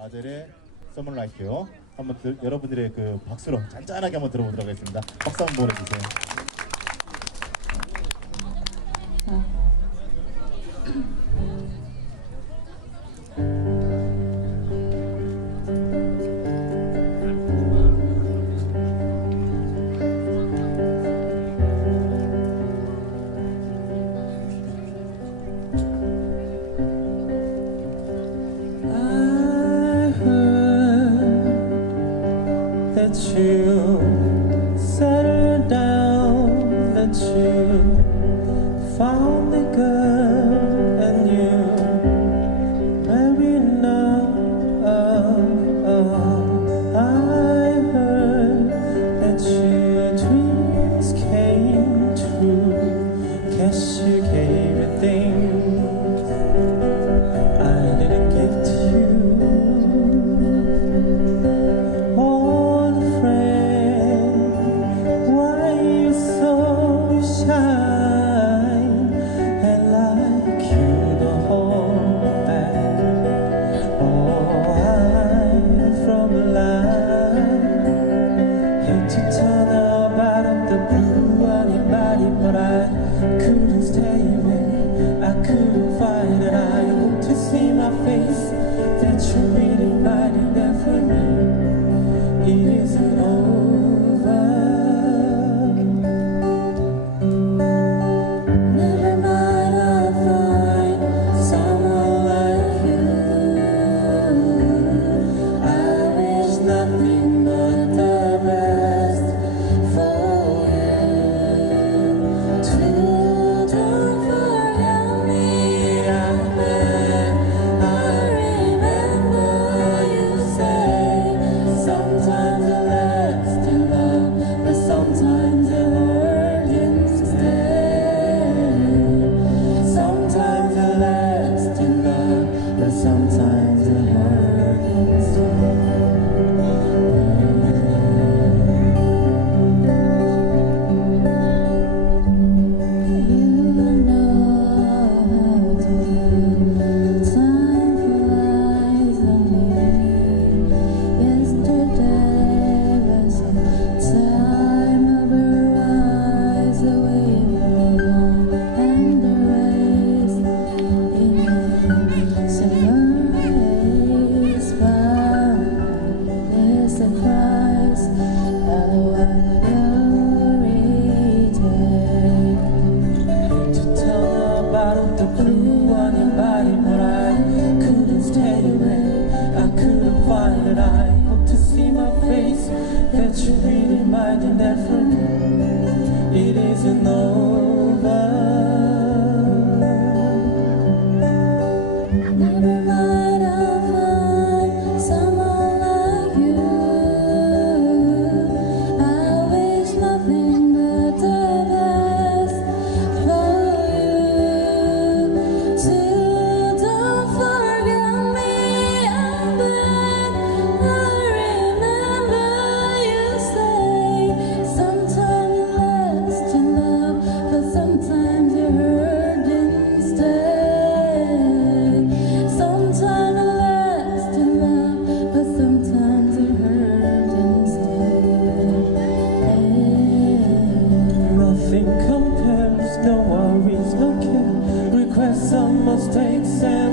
아델의 Summer Like You 한번 들, 여러분들의 그 박수로 짠짠하게 한번 들어보도록 하겠습니다. 박수 한번 보내주세요. that you couldn't I hope to see my face That you're really finding that for me see my face that you really mind and effort. mistakes